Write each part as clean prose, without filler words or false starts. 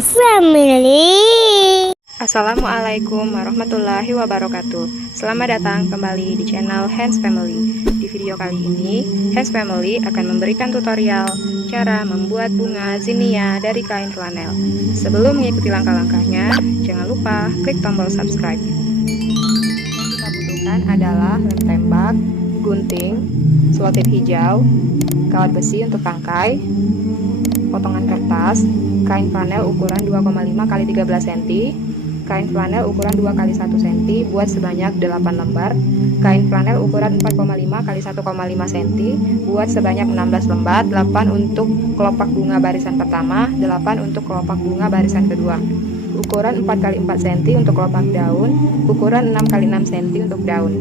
Hands Family. Assalamualaikum warahmatullahi wabarakatuh. Selamat datang kembali di channel Hands Family. Di video kali ini, Hands Family akan memberikan tutorial cara membuat bunga zinnia dari kain flanel. Sebelum mengikuti langkah-langkahnya, jangan lupa klik tombol subscribe. Yang kita butuhkan adalah lem tembak, gunting, selotip hijau, kawat besi untuk tangkai, potongan kertas, kain flanel ukuran 2,5 x 13 cm, kain flanel ukuran 2 x 1 cm buat sebanyak 8 lembar, kain flanel ukuran 4,5 x 1,5 cm buat sebanyak 16 lembar, 8 untuk kelopak bunga barisan pertama, 8 untuk kelopak bunga barisan kedua, ukuran 4 x 4 cm untuk kelopak daun, ukuran 6 x 6 cm untuk daun.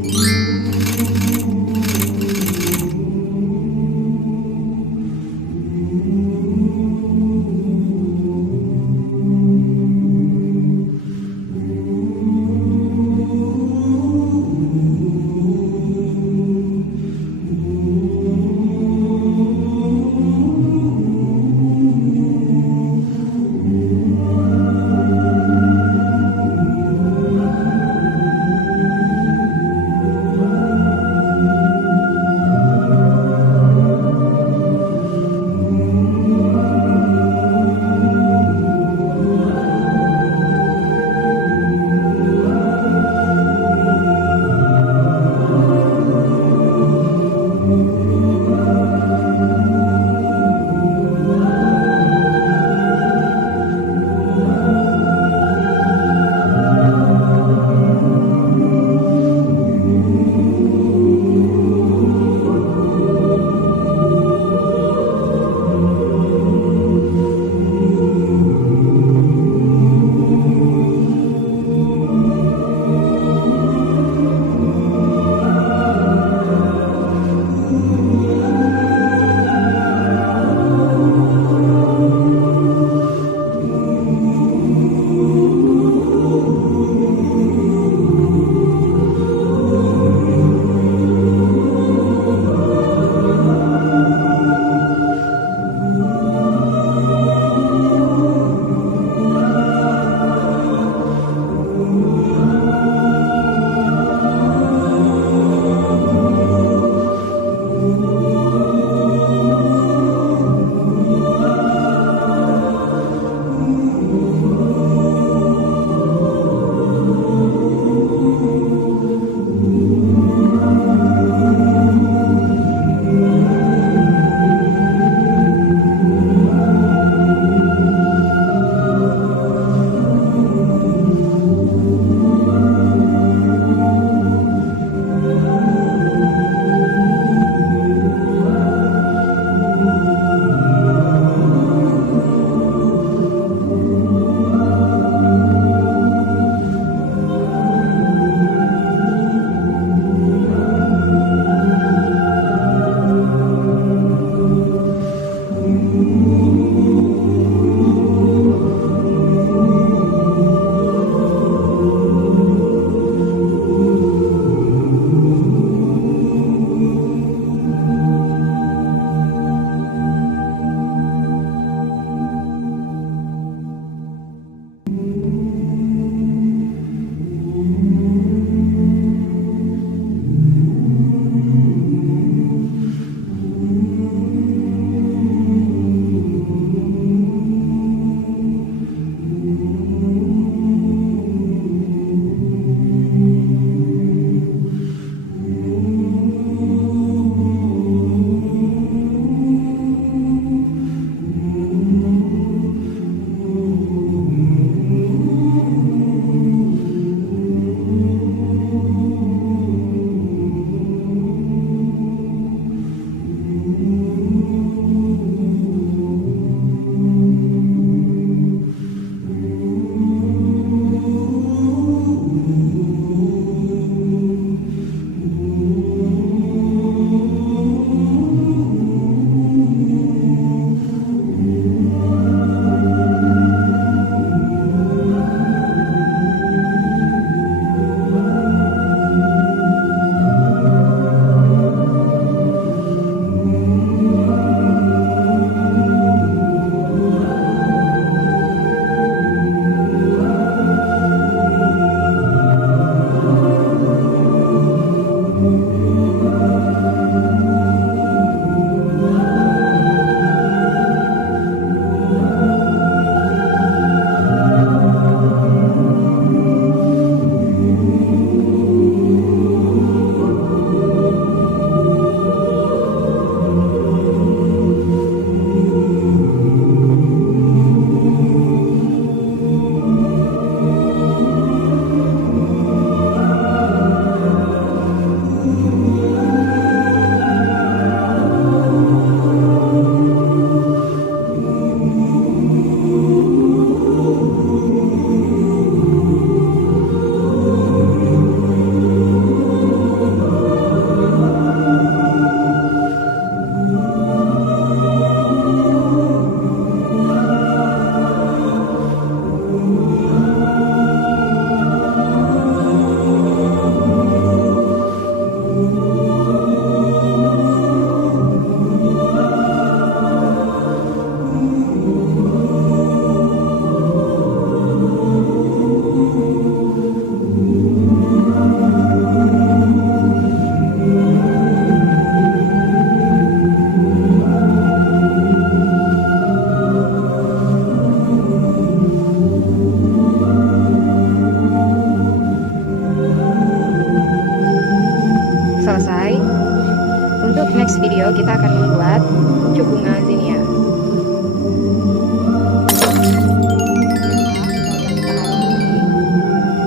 kita akan membuat kuncup bunga zinnia.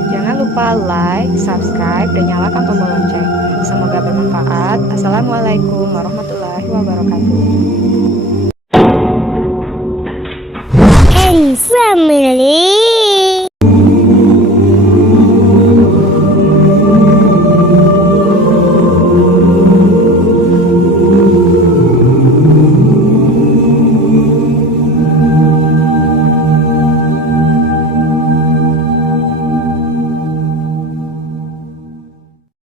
Jangan lupa like, subscribe, dan nyalakan tombol lonceng. Semoga bermanfaat. Assalamualaikum warahmatullahi wabarakatuh.